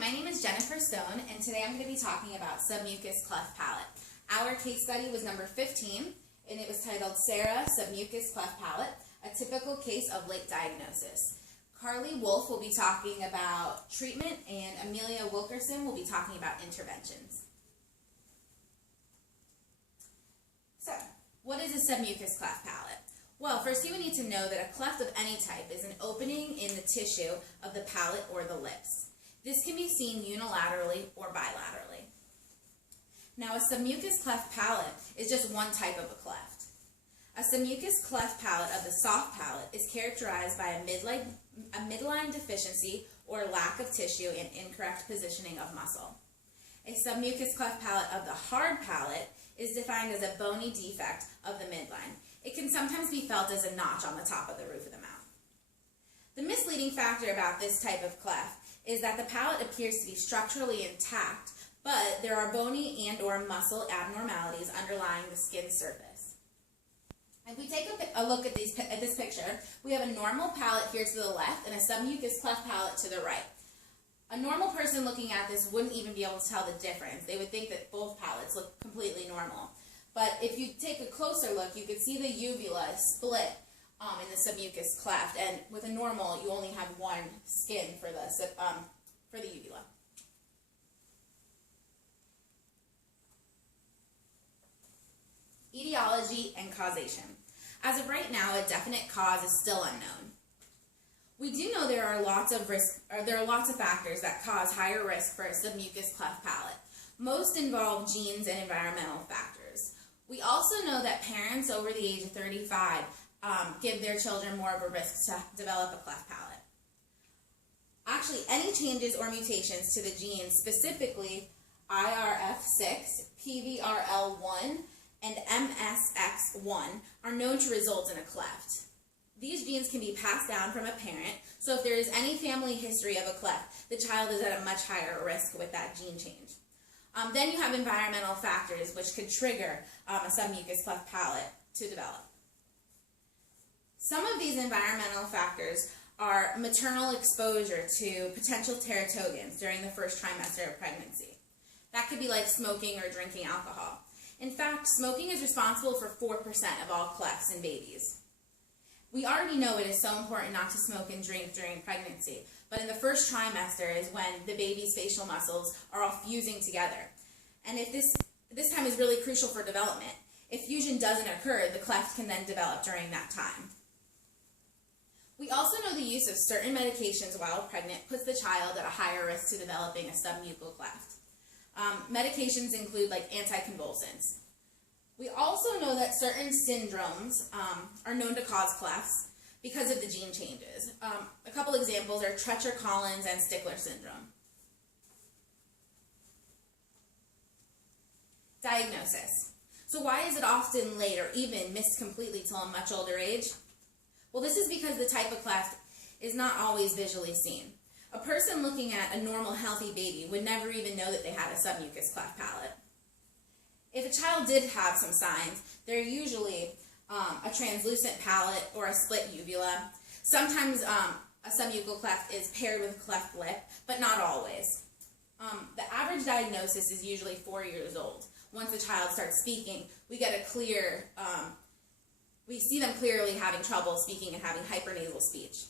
My name is Jennifer Stone, and today I'm going to be talking about submucous cleft palate. Our case study was number 15, and it was titled Sarah, Submucous Cleft Palate, a typical case of late diagnosis. Carly Wolf will be talking about treatment, and Amelia Wilkerson will be talking about interventions. So, what is a submucous cleft palate? Well, first you would need to know that a cleft of any type is an opening in the tissue of the palate or the lips. This can be seen unilaterally or bilaterally. Now, a submucous cleft palate is just one type of a cleft. A submucous cleft palate of the soft palate is characterized by a midline deficiency or lack of tissue and incorrect positioning of muscle. A submucous cleft palate of the hard palate is defined as a bony defect of the midline. It can sometimes be felt as a notch on the top of the roof of the mouth. The misleading factor about this type of cleft is that the palate appears to be structurally intact, but there are bony and or muscle abnormalities underlying the skin surface. If we take a look at this picture, we have a normal palate here to the left and a submucous cleft palate to the right. A normal person looking at this wouldn't even be able to tell the difference. They would think that both palates look completely normal. But if you take a closer look, you can see the uvula split in the submucous cleft, and with a normal, you only have one skin for the uvula. Etiology and causation. As of right now, a definite cause is still unknown. We do know there are lots of factors that cause higher risk for a submucous cleft palate. Most involve genes and environmental factors. We also know that parents over the age of 35 give their children more of a risk to develop a cleft palate. Actually, any changes or mutations to the genes, specifically IRF6, PVRL1, and MSX1, are known to result in a cleft. These genes can be passed down from a parent, so if there is any family history of a cleft, the child is at a much higher risk with that gene change. Then you have environmental factors which could trigger a submucous cleft palate to develop. Some of these environmental factors are maternal exposure to potential teratogams during the first trimester of pregnancy. That could be like smoking or drinking alcohol. In fact, smoking is responsible for 4% of all clefts in babies. We already know it is so important not to smoke and drink during pregnancy, but in the first trimester is when the baby's facial muscles are all fusing together. And if this time is really crucial for development. If fusion doesn't occur, the cleft can then develop during that time. We also know the use of certain medications while pregnant puts the child at a higher risk to developing a submucous cleft. Medications include like anticonvulsants. We also know that certain syndromes are known to cause clefts because of the gene changes. A couple examples are Treacher-Collins and Stickler syndrome. Diagnosis. So why is it often late or even missed completely till a much older age? Well, this is because the type of cleft is not always visually seen. A person looking at a normal, healthy baby would never even know that they had a submucous cleft palate. If a child did have some signs, they're usually a translucent palate or a split uvula. Sometimes a submucous cleft is paired with a cleft lip, but not always. The average diagnosis is usually 4 years old. Once the child starts speaking, we see them clearly having trouble speaking and having hypernasal speech.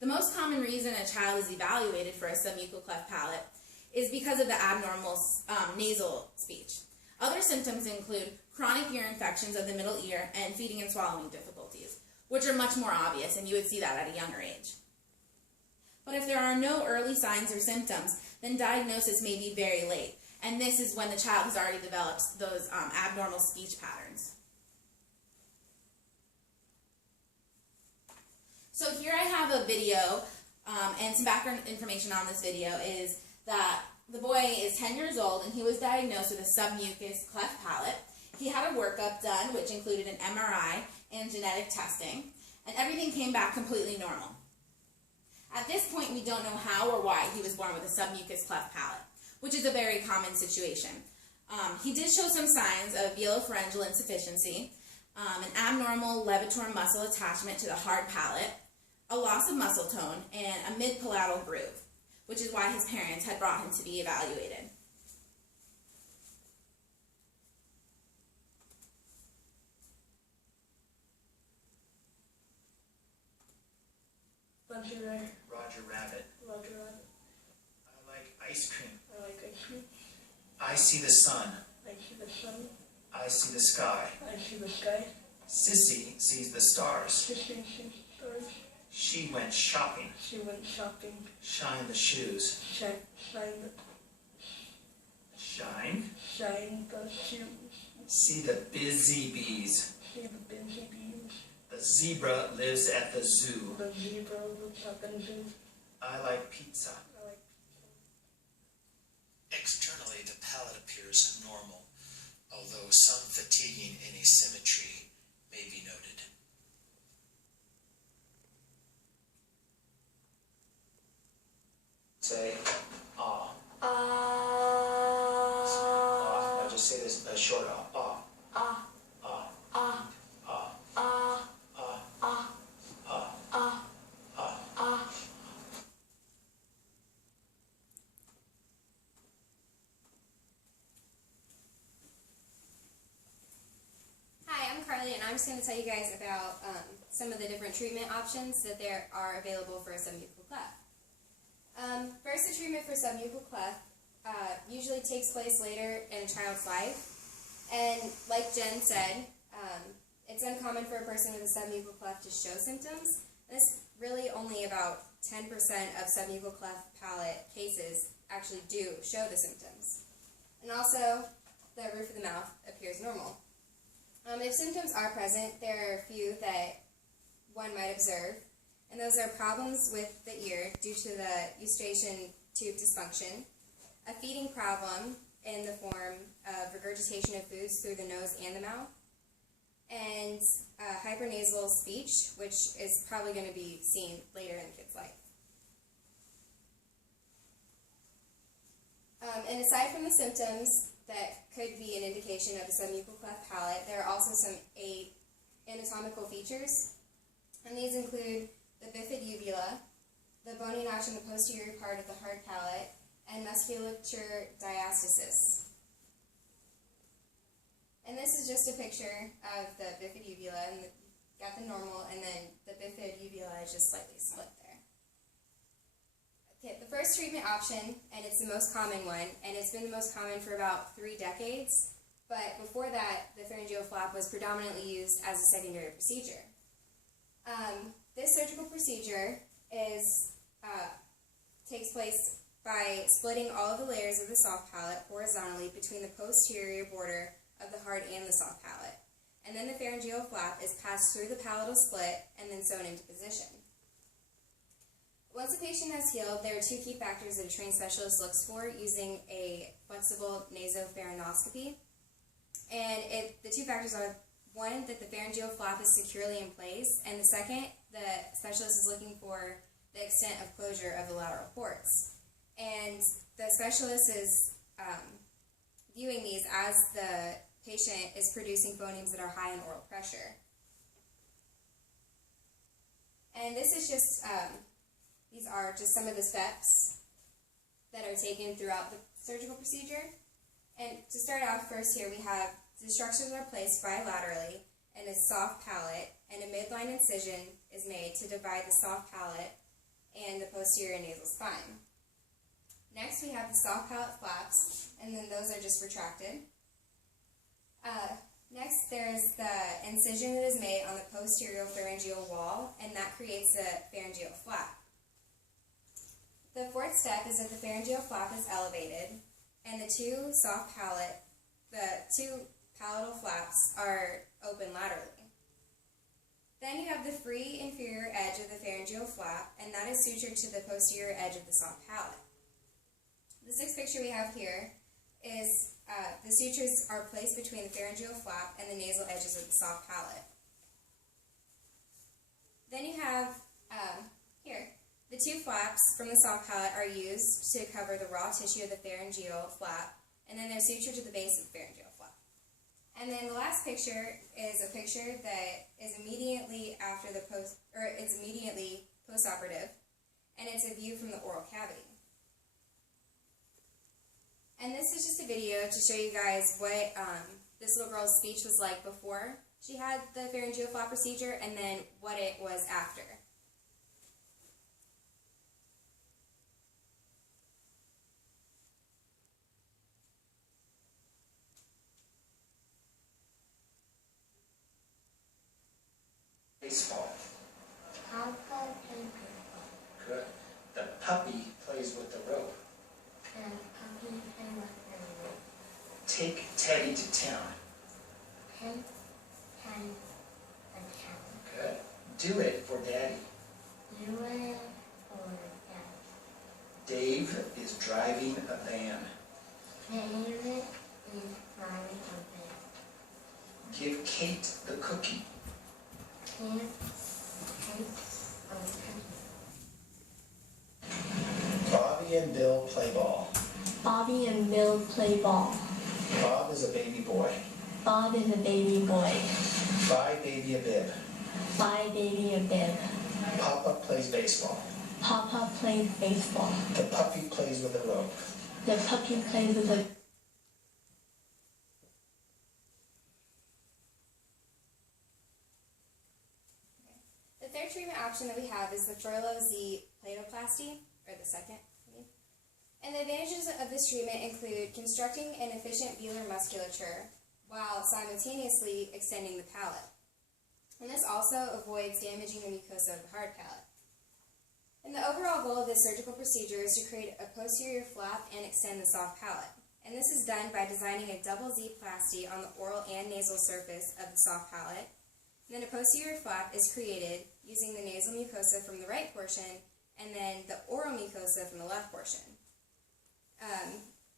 The most common reason a child is evaluated for a submucous cleft palate is because of the abnormal nasal speech. Other symptoms include chronic ear infections of the middle ear and feeding and swallowing difficulties, which are much more obvious, and you would see that at a younger age. But if there are no early signs or symptoms, then diagnosis may be very late, and this is when the child has already developed those abnormal speech patterns. So here I have a video, and some background information on this video is that the boy is 10 years old, and he was diagnosed with a submucous cleft palate. He had a workup done, which included an MRI and genetic testing, and everything came back completely normal. At this point, we don't know how or why he was born with a submucous cleft palate, which is a very common situation. He did show some signs of velopharyngeal insufficiency, an abnormal levator muscle attachment to the hard palate, a loss of muscle tone, and a mid-palatal groove, which is why his parents had brought him to be evaluated. Roger Rabbit. Roger Rabbit. I like ice cream. I like ice cream. I see the sun. I see the sun. I see the sky. I see the sky. Sissy sees the stars. Sister sees stars. She went shopping. She went shopping. Shine the shoes. Shine the shoes. See the busy bees. See the busy bees. The zebra lives at the zoo. The zebra looks up and zoo. I like pizza. I like Externally, the palate appears normal, although some fatiguing and asymmetry may be noted. Say, ah. Now just say this a short ah. Ah. Ah. Ah. Ah. Ah. Ah. Ah. Ah. Ah. Ah. Hi, I'm Carly, and I'm just going to tell you guys about some of the different treatment options that there are available for a submucous cleft. First, the treatment for submucous cleft usually takes place later in a child's life, and like Jen said, it's uncommon for a person with a submucous cleft to show symptoms. This really only about 10% of submucous cleft palate cases actually do show the symptoms. And also, the roof of the mouth appears normal. If symptoms are present, there are a few that one might observe, and those are problems with the ear due to the eustachian tube dysfunction, a feeding problem in the form of regurgitation of foods through the nose and the mouth, and hypernasal speech, which is probably going to be seen later in the kid's life. And aside from the symptoms that could be an indication of a submucous cleft palate, there are also some anatomical features, and these include the bifid uvula, the bony notch in the posterior part of the hard palate, and musculature diastasis. And this is just a picture of the bifid uvula, and got the normal, and then the bifid uvula is just slightly split there. Okay, the first treatment option, and it's the most common one, and it's been the most common for about 3 decades, but before that, the pharyngeal flap was predominantly used as a secondary procedure. This surgical procedure takes place by splitting all of the layers of the soft palate horizontally between the posterior border of the hard and the soft palate. And then the pharyngeal flap is passed through the palatal split and then sewn into position. Once the patient has healed, there are 2 key factors that a trained specialist looks for using a flexible nasopharyngeoscopy. And the 2 factors are, one, that the pharyngeal flap is securely in place, and the second, the specialist is looking for the extent of closure of the lateral ports. And the specialist is viewing these as the patient is producing phonemes that are high in oral pressure. And this is just, these are just some of the steps that are taken throughout the surgical procedure. And to start off, first here we have the structures are placed bilaterally in a soft palate, and a midline incision is made to divide the soft palate and the posterior nasal spine. Next, we have the soft palate flaps, and then those are just retracted. Next, there is the incision that is made on the posterior pharyngeal wall, and that creates a pharyngeal flap. The fourth step is that the pharyngeal flap is elevated, and the 2 palatal flaps are open laterally. Then you have the free inferior edge of the pharyngeal flap, and that is sutured to the posterior edge of the soft palate. The 6th picture we have here is the sutures are placed between the pharyngeal flap and the nasal edges of the soft palate. Then you have here, the 2 flaps from the soft palate are used to cover the raw tissue of the pharyngeal flap, and then they're sutured to the base of the pharyngeal flap. And then the last picture is a picture that is immediately after the it's immediately postoperative, and it's a view from the oral cavity. And this is just a video to show you guys what this little girl's speech was like before she had the pharyngeal flap procedure and then what it was after. Baseball. Papa plays baseball. Good. The puppy plays with the rope. And puppy plays with the rope. Take Teddy to town. Take Teddy to town. Good. Do it for Daddy. Do it for Dad. Dave is driving a van. David is driving a van. Give Kate the cookie. Take a cookie. Bobby and Bill play ball. Bobby and Bill play ball. Bob is a baby boy. Bob is a baby boy. Buy baby a bib. Buy baby a bib. Papa plays baseball. Papa plays baseball. The puppy plays with a rope. The puppy plays with a The third treatment option that we have is the Furlow Z platoplasty, or the second. And the advantages of this treatment include constructing an efficient velar musculature while simultaneously extending the palate. And this also avoids damaging the mucosa of the hard palate. And the overall goal of this surgical procedure is to create a posterior flap and extend the soft palate. And this is done by designing a double Z-plasty on the oral and nasal surface of the soft palate. And then a posterior flap is created using the nasal mucosa from the right portion and then the oral mucosa from the left portion.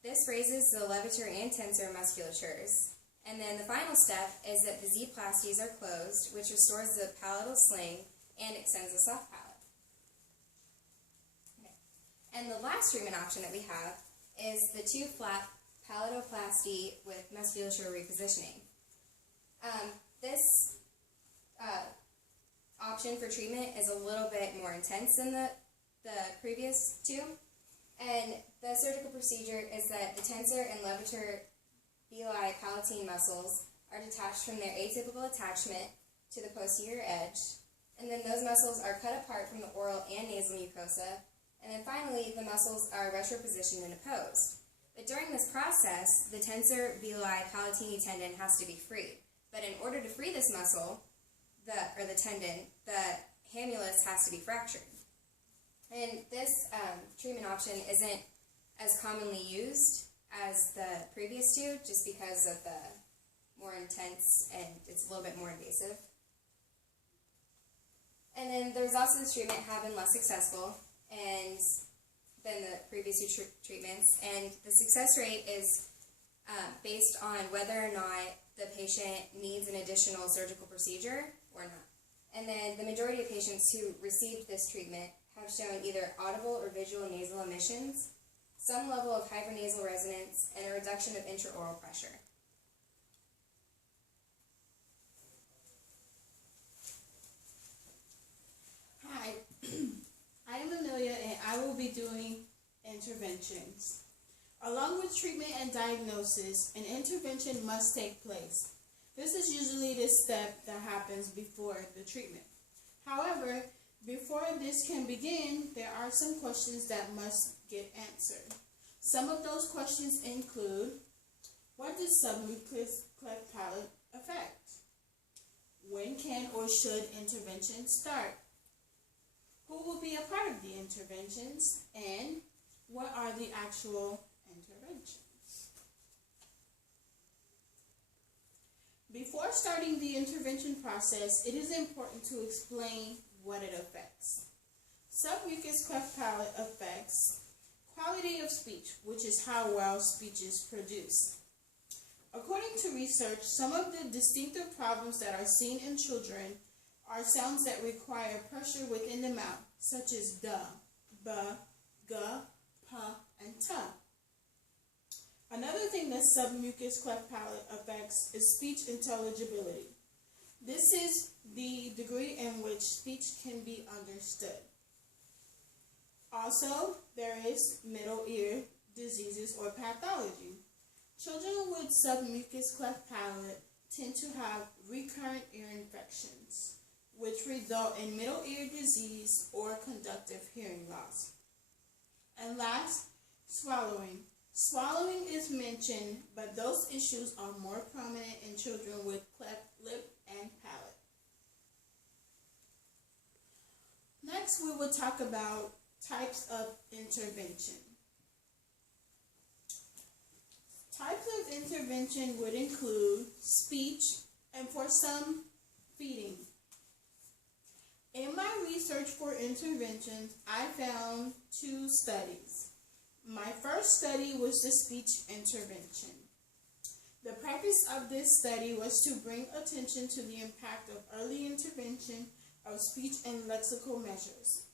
This raises the levator and tensor musculatures. And then the final step is that the Z-plasties are closed, which restores the palatal sling and extends the soft palate. Okay. And the last treatment option that we have is the two-flap palatoplasty with musculature repositioning. This option for treatment is a little bit more intense than the previous two. And the surgical procedure is that the tensor and levator villi palatine muscles are detached from their atypical attachment to the posterior edge. And then those muscles are cut apart from the oral and nasal mucosa. And then finally, the muscles are retropositioned and opposed. But during this process, the tensor villi palatini tendon has to be freed. But in order to free this muscle, the tendon, the hamulus has to be fractured. And this treatment option isn't as commonly used as the previous two, just because of the more intense and it's a little bit more invasive. And then there's also this treatment have been less successful than the previous two treatments, and the success rate is based on whether or not the patient needs an additional surgical procedure or not. And then the majority of patients who received this treatment have shown either audible or visual nasal emissions, some level of hypernasal resonance, and a reduction of intraoral pressure. Hi, I am Amelia and I will be doing interventions. Along with treatment and diagnosis, an intervention must take place. This is usually the step that happens before the treatment. However, before this can begin, there are some questions that must get answered. Some of those questions include, what does submucous cleft palate affect? When can or should interventions start? Who will be a part of the interventions? And what are the actual interventions? Before starting the intervention process, it is important to explain what it affects. Submucous cleft palate affects quality of speech, which is how well speech is produced. According to research, some of the distinctive problems that are seen in children are sounds that require pressure within the mouth, such as d, b, g, p, and t. Another thing that submucous cleft palate affects is speech intelligibility. This is the degree in which speech can be understood. Also, there is middle ear disease. diseases or pathology. Children with submucous cleft palate tend to have recurrent ear infections, which result in middle ear disease or conductive hearing loss. And last, swallowing. Swallowing is mentioned, but those issues are more prominent in children with cleft lip and palate. Next, we will talk about types of intervention. Types of intervention would include speech and, for some, feeding. In my research for interventions, I found 2 studies. My first study was the speech intervention. The purpose of this study was to bring attention to the impact of early intervention of speech and lexical measures.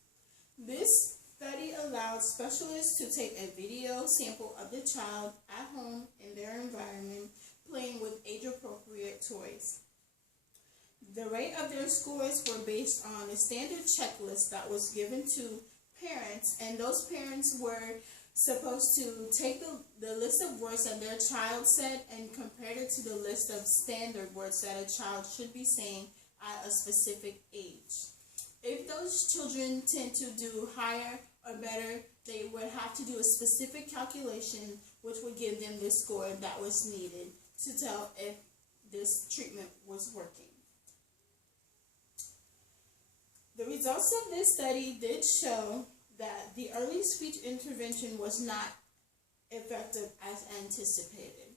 This study allowed specialists to take a video sample of the child at home in their environment playing with age-appropriate toys. The rate of their scores were based on a standard checklist that was given to parents, and those parents were supposed to take the list of words that their child said and compare it to the list of standard words that a child should be saying at a specific age. If those children tend to do higher or better, they would have to do a specific calculation which would give them the score that was needed to tell if this treatment was working. The results of this study did show that the early speech intervention was not effective as anticipated.